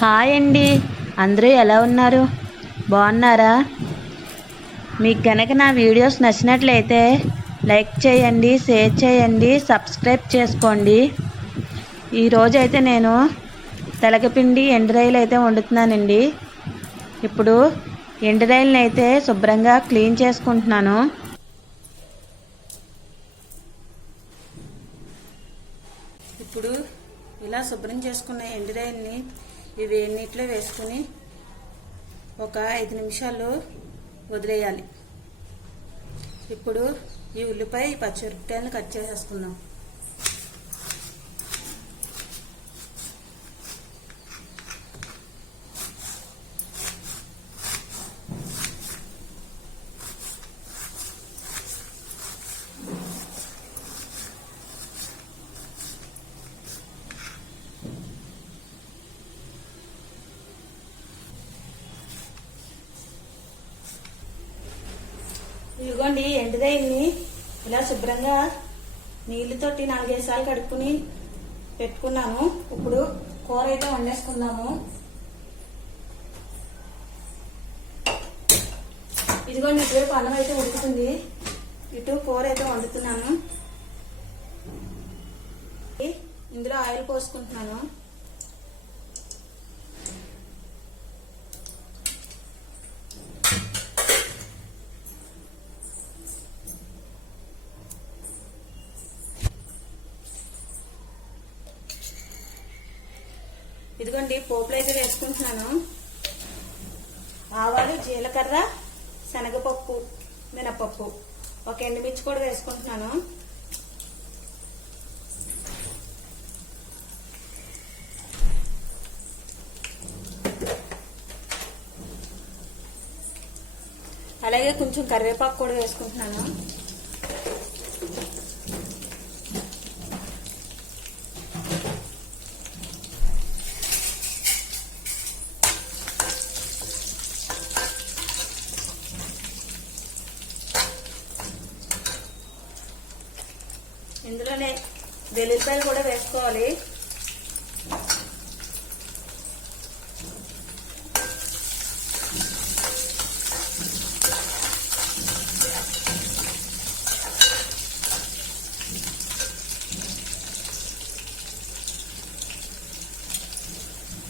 Hi అండి. అందరూ ఎలా ఉన్నారు? బాగున్నారా? మీకు కనుక నా వీడియోస్ నచ్చినట్లయితే లైక్ చేయండి షేర్ చేయండి సబ్స్క్రైబ్ చేసుకోండి. ఈరోజు అయితే నేను తెలకపిండి ఎండురాయిలు అయితే వండుతున్నానండి. ఇప్పుడు ఎండురాయిలని అయితే శుభ్రంగా క్లీన్ చేసుకుంటున్నాను. ఇప్పుడు ఇలా శుభ్రం చేసుకున్న ఎండురాయిల్ని ఇవి వేడి నీటిలో వేసుకుని ఒక ఐదు నిమిషాలు వదిలేయాలి. ఇప్పుడు ఈ ఉల్లిపాయ ఈ పచ్చిమిరపకాయలను కట్ చేసేసుకుందాం. ఇదిగోండి ఎండుదాయిల్ని ఇలా శుభ్రంగా నీళ్ళతోటి నాలుగైదు సార్లు కడుక్కుని పెట్టుకున్నాను. ఇప్పుడు కూర అయితే వండేసుకుందాము. ఇదిగోండి ఇటువైపు అన్నం అయితే ఉడుకుతుంది. ఇటు కూర అయితే వండుతున్నాను. ఇందులో ఆయిల్ పోసుకుంటున్నాను. ఇదిగోండి పోపులు అయితే వేసుకుంటున్నాను. ఆవాలు జీలకర్ర శనగపప్పు మినపప్పు. ఒక ఎండుమిర్చి కూడా వేసుకుంటున్నాను. అలాగే కొంచెం కరివేపాకు కూడా వేసుకుంటున్నాను. ఇందులోనే వెల్లుల్లిపాయలు కూడా వేసుకోవాలి.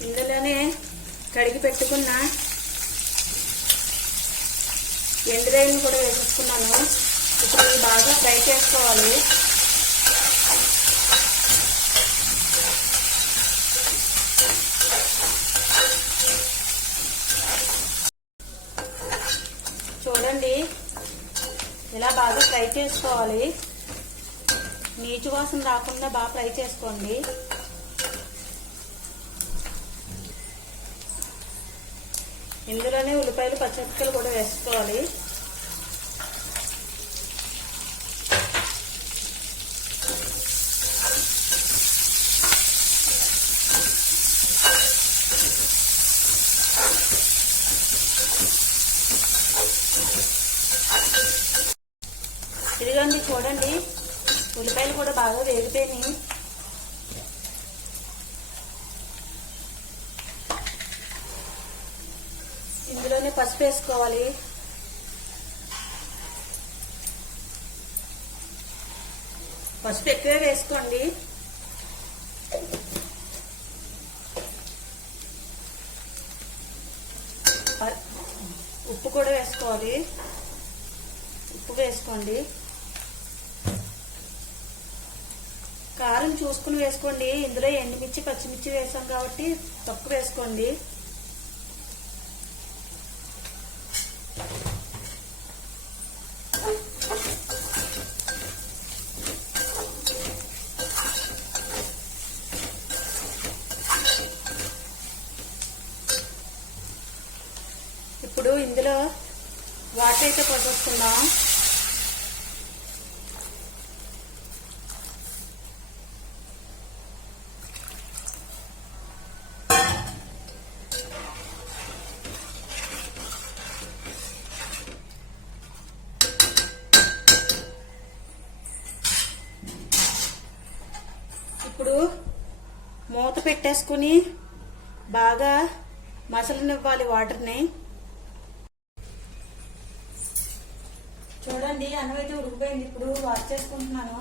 ఇందులోనే కడిగి పెట్టుకున్న ఎండురాయిని కూడా వేసేసుకున్నాను. ఇప్పుడు బాగా ఫ్రై చేసుకోవాలి. చూడండి. ఇలా బాగా ఫ్రై చేసుకోవాలి. నీచు వాసన రాకుండా బాగా ఫ్రై చేసుకోండి. ఇందులోనే ఉల్లిపాయలు పచ్చిమిరపకాయలు కూడా వేసుకోవాలి. ఇదిగోండి చూడండి. ఉల్లిపాయలు కూడా బాగా వేగిపోయినాయి. ఇందులోనే పసుపు వేసుకోవాలి. పసుపు ఎక్కువే వేసుకోండి. ప- ఉప్పు కూడా వేసుకోవాలి. ఉప్పు వేసుకోండి. కారం చూసుకుని వేసుకోండి. ఇందులో ఎండుమిర్చి పచ్చిమిర్చి వేసాం కాబట్టి తక్కువ వేసుకోండి. ఇప్పుడు ఇందులో వాటర్ అయితే పోసేసుకుందాం ఇప్పుడు మూత పెట్టేసుకుని బాగా మసలనివ్వాలి వాటర్ని. చూడండి అన్నం అయితే ఉడికిపోయింది. ఇప్పుడు వాష్ చేసుకుంటున్నాను.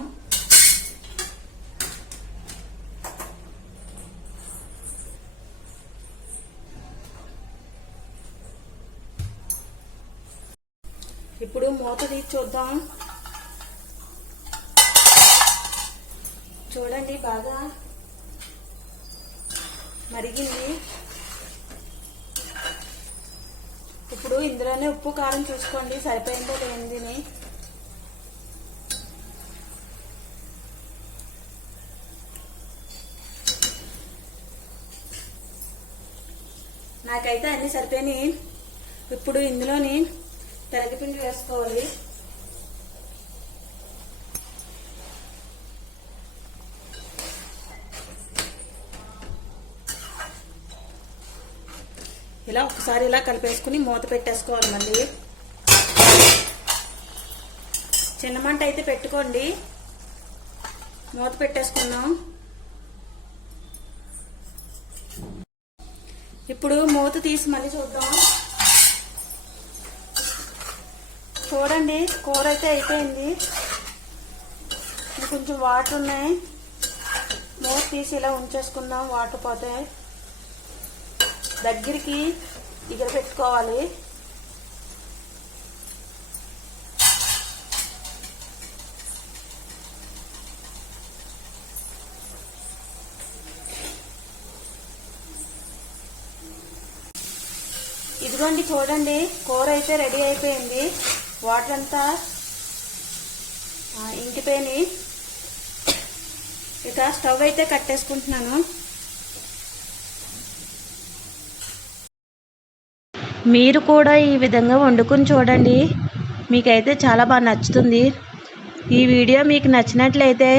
ఇప్పుడు మూత తీసి చూద్దాం. చూడండి బాగా మరిగింది. ఇప్పుడు ఇందులోనే ఉప్పు కారం చూసుకోండి. సరిపోయిందో లేనిదిని నాకైతే అన్ని సరిపోయినాయి. ఇప్పుడు ఇందులోని తెరగపిండి వేసుకోవాలి. ఇలా ఒకసారి ఇలా కలిపేసుకుని మూత పెట్టేసుకోవాలి మళ్ళీ. చిన్న మంట అయితే పెట్టుకోండి. మూత పెట్టేసుకుందాం ఇప్పుడు మూత తీసి మళ్ళీ చూద్దాం. చూడండి కూర అయితే అయిపోయింది. కొంచెం వాటర్ ఉన్నాయి. మూత తీసి ఇలా ఉంచేసుకుందాం వాటర్ పోతే. దగ్గరికి దగ్గర పెట్టుకోవాలి. ఇదిగోండి చూడండి కూర అయితే రెడీ అయిపోయింది. వాటర్ అంతా ఆ, ఇంకిపోయినాయి. ఇక స్టవ్ అయితే కట్టేసుకుంటున్నాను. మీరు కూడా ఈ విధంగా వండుకుని చూడండి. మీకైతే చాలా బాగా నచ్చుతుంది. ఈ వీడియో మీకు నచ్చినట్లయితే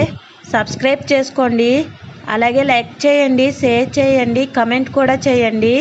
సబ్స్క్రైబ్ చేసుకోండి. అలాగే లైక్ చేయండి షేర్ చేయండి కమెంట్ కూడా చేయండి.